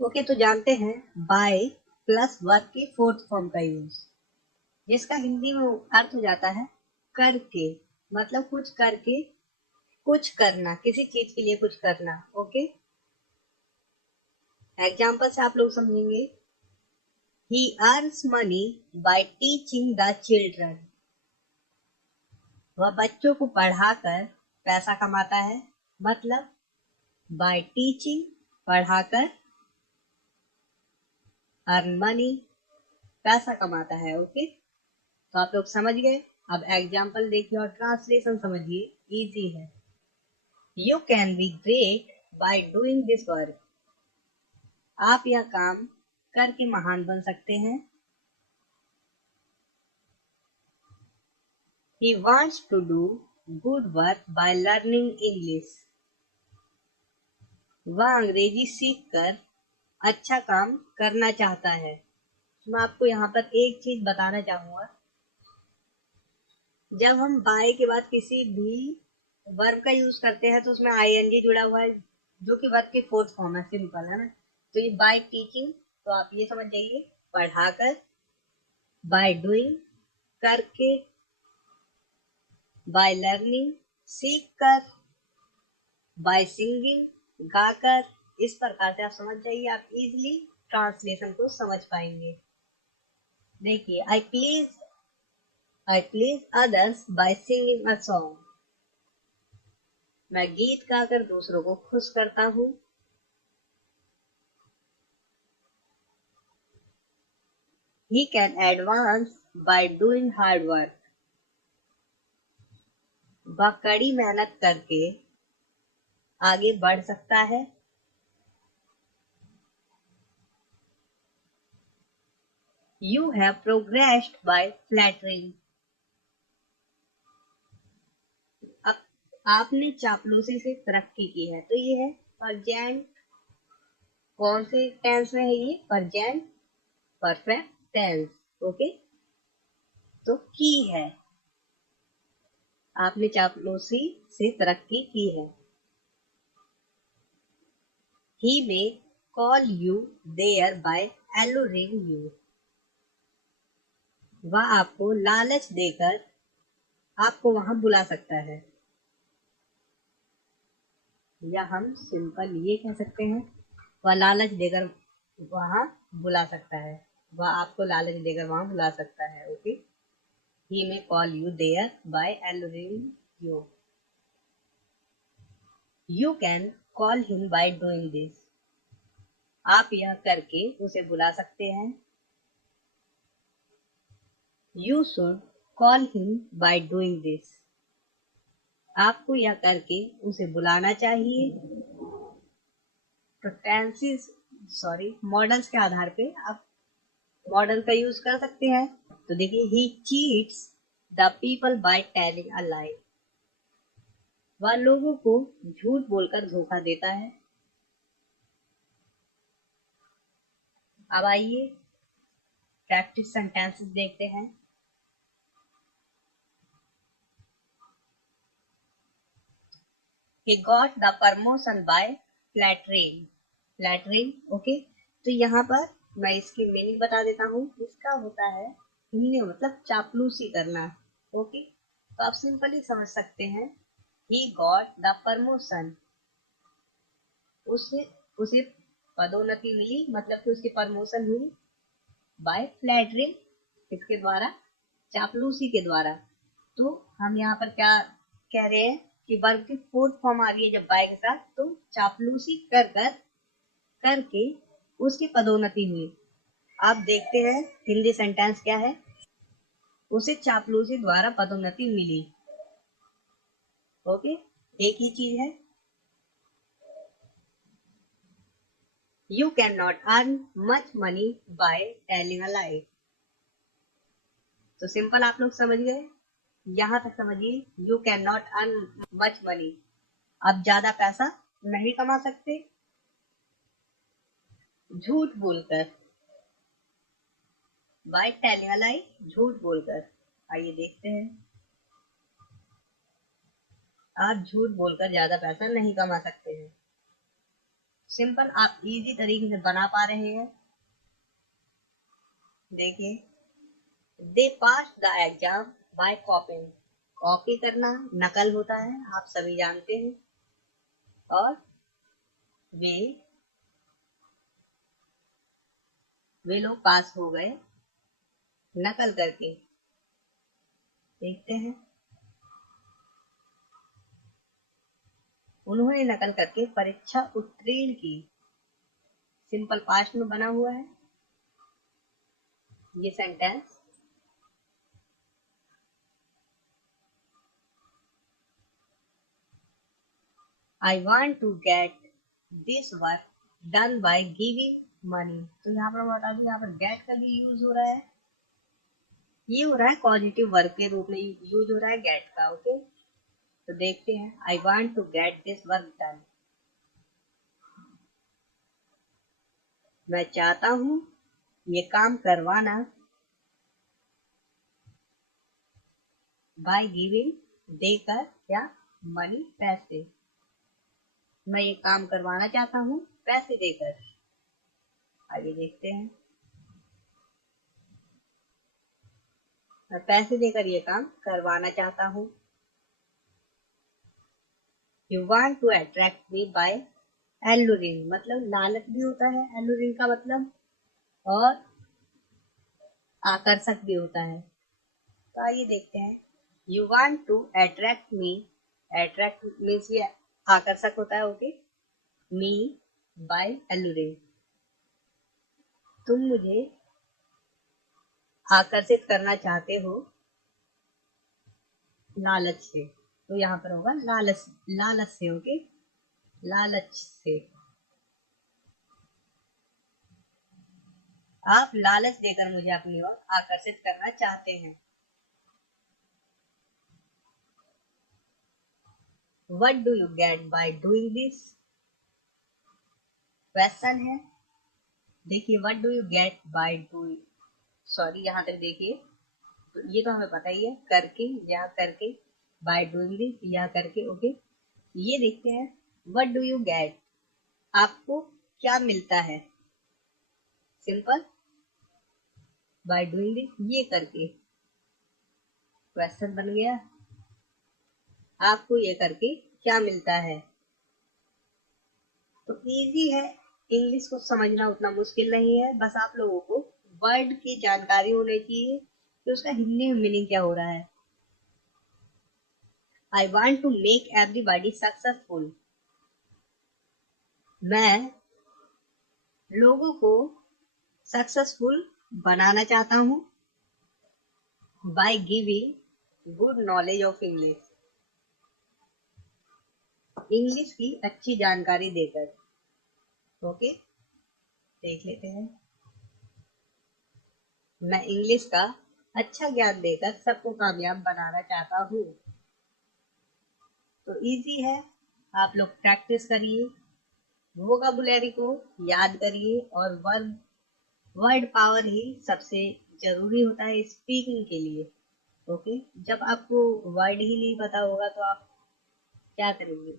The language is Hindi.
ओके, तो जानते हैं बाय प्लस वर्ब के फोर्थ फॉर्म का यूज, जिसका हिंदी में अर्थ हो जाता है करके। मतलब कुछ करके, कुछ करना, किसी चीज के लिए कुछ करना। ओके, एग्जाम्पल से आप लोग समझेंगे। ही earns money by teaching the children. वह बच्चों को पढ़ाकर पैसा कमाता है। मतलब बाय टीचिंग, पढ़ाकर, अर्न मनी, पैसा कमाता है। ओके, तो आप लोग समझ गए। अब एग्जाम्पल देखिए और ट्रांसलेशन समझिए, इजी है। You can be great by doing this work. आप यह काम करके महान बन सकते हैं। He wants to do good work by learning English. वह अंग्रेजी सीखकर अच्छा काम करना चाहता है। मैं आपको यहाँ पर एक चीज बताना चाहूंगा। जब हम बाय के बाद किसी भी वर्ब का यूज करते हैं तो उसमें आईएनजी जुड़ा हुआ है, जो कि वर्ब के फोर्थ फॉर्म है, सिंपल है ना। तो ये बाय टीचिंग, तो आप ये समझ जाइए पढ़ाकर, बाय डूइंग करके, बाय लर्निंग सीख कर, बाय सिंगिंग गाकर। इस प्रकार से आप समझ जाइए, आप इजिली ट्रांसलेशन को समझ पाएंगे। देखिए, I please others by singing a song. मैं गीत गाकर दूसरों को खुश करता हूँ। He can advance by doing hard work. वह कड़ी मेहनत करके आगे बढ़ सकता है। You have progressed by flattering. अब आपने चापलूसी से तरक्की की है, तो ये है प्रेजेंट। कौन से टेंस में है ये? Present perfect tense. ओके, तो की है, आपने चापलूसी से तरक्की की है। He may call you there by alluring you. वह आपको लालच देकर आपको वहां बुला सकता है। या हम सिंपल ये कह सकते हैं, वह लालच देकर वहां बुला सकता है। वह आपको लालच देकर वहां बुला सकता है। Okay, he may call you there by alluring you. You can call him by doing this. आप यह करके उसे बुला सकते हैं। You should call him by doing this. आपको यह करके उसे बुलाना चाहिए। तो टेंसेस, मॉडल्स के आधार पे आप मॉडल का यूज कर सकते हैं। तो देखिए, he cheats the people by telling a lie. वह लोगों को झूठ बोलकर धोखा देता है। अब आइए प्रैक्टिस सेंटेंसेस देखते हैं। He got the promotion by flattering. Flattering, okay. तो यहाँ पर मैं इसकी मीनिंग बता देता हूँ। इसका होता है हिन्ने, मतलब चापलूसी करना। ओके, तो आप सिंपली समझ सकते हैं। He got the promotion. उसे उसे पदोन्नति मिली, मतलब कि उसकी प्रमोशन हुई। बाय फ्लैटरिंग, इसके द्वारा, चापलूसी के द्वारा। तो हम यहाँ पर क्या कह रहे हैं कि वर्ब की फोर्थ फॉर्म आ रही है जब बाय के साथ, तो चापलूसी कर कर करके उसकी पदोन्नति हुई। आप देखते हैं हिंदी सेंटेंस क्या है, उसे चापलूसी द्वारा पदोन्नति मिली। ओके, एक ही चीज है। You cannot earn much money by telling a lie. तो सिंपल आप लोग समझ गए, यहां तक समझिए। You can not earn much money, आप ज्यादा पैसा नहीं कमा सकते झूठ बोलकर। बाय टेलिंग अ लाई, झूठ बोलकर। आइए देखते हैं, आप झूठ बोलकर ज्यादा पैसा नहीं कमा सकते हैं। सिंपल आप इजी तरीके से बना पा रहे हैं। देखिए, they pass the exam by copying. Copy करना नकल होता है, आप सभी जानते हैं। और वे लोग पास हो गए नकल करके। देखते हैं, उन्होंने नकल करके परीक्षा उत्तीर्ण की। सिंपल पास्ट में बना हुआ है ये sentence. I want to get this work done by giving money. तो यहाँ पर बता दूं, यहाँ पर गेट का भी यूज हो रहा है। ये हो रहा है पॉजिटिव वर्ब के रूप में यूज हो रहा है गेट का। ओके, तो देखते हैं, I want to get this work done. मैं चाहता हूं ये काम करवाना। बाय गिविंग, देकर, क्या, मनी, पैसे। मैं ये काम करवाना चाहता हूँ पैसे देकर। आगे देखते हैं, मैं पैसे देकर ये काम करवाना चाहता हूँ। You want to attract me by alluring, मतलब लालच भी होता है एल्लुरिंग का मतलब, और आकर्षक भी होता है। तो आइए देखते हैं, you want to attract me. Attract means ये आकर्षक होता है। ओके, मी बाय एल्लुरिंग, तुम मुझे आकर्षित करना चाहते हो लालच से। तो यहाँ पर होगा लालच, लालच से। ओके, लालच से। आप लालच देकर मुझे अपनी ओर आकर्षित करना चाहते हैं। What do you get by doing this? Question है। देखिए, what do you get by doing, sorry यहाँ तक देखिए, तो ये तो हमें पता ही है, करके या करके, by doing this या करके। ओके, ये देखते हैं, what do you get, आपको क्या मिलता है। सिंपल, by doing this, ये करके। क्वेश्चन बन गया, आपको ये करके क्या मिलता है। तो इजी है, इंग्लिश को समझना उतना मुश्किल नहीं है। बस आप लोगों को वर्ड की जानकारी होनी चाहिए कि उसका हिंदी में मीनिंग क्या हो रहा है। I want to make everybody successful, मैं लोगों को सक्सेसफुल बनाना चाहता हूँ। By giving good knowledge of English, English की अच्छी जानकारी देकर। ओके, देख लेते हैं, मैं इंग्लिश का अच्छा ज्ञान देकर सबको कामयाब बनाना चाहता हूँ। तो इजी है, आप लोग प्रैक्टिस करिए, वोकैबुलरी को याद करिए, और वर्ड पावर ही सबसे जरूरी होता है स्पीकिंग के लिए। ओके, जब आपको वर्ड ही नहीं पता होगा तो आप क्या करेंगे।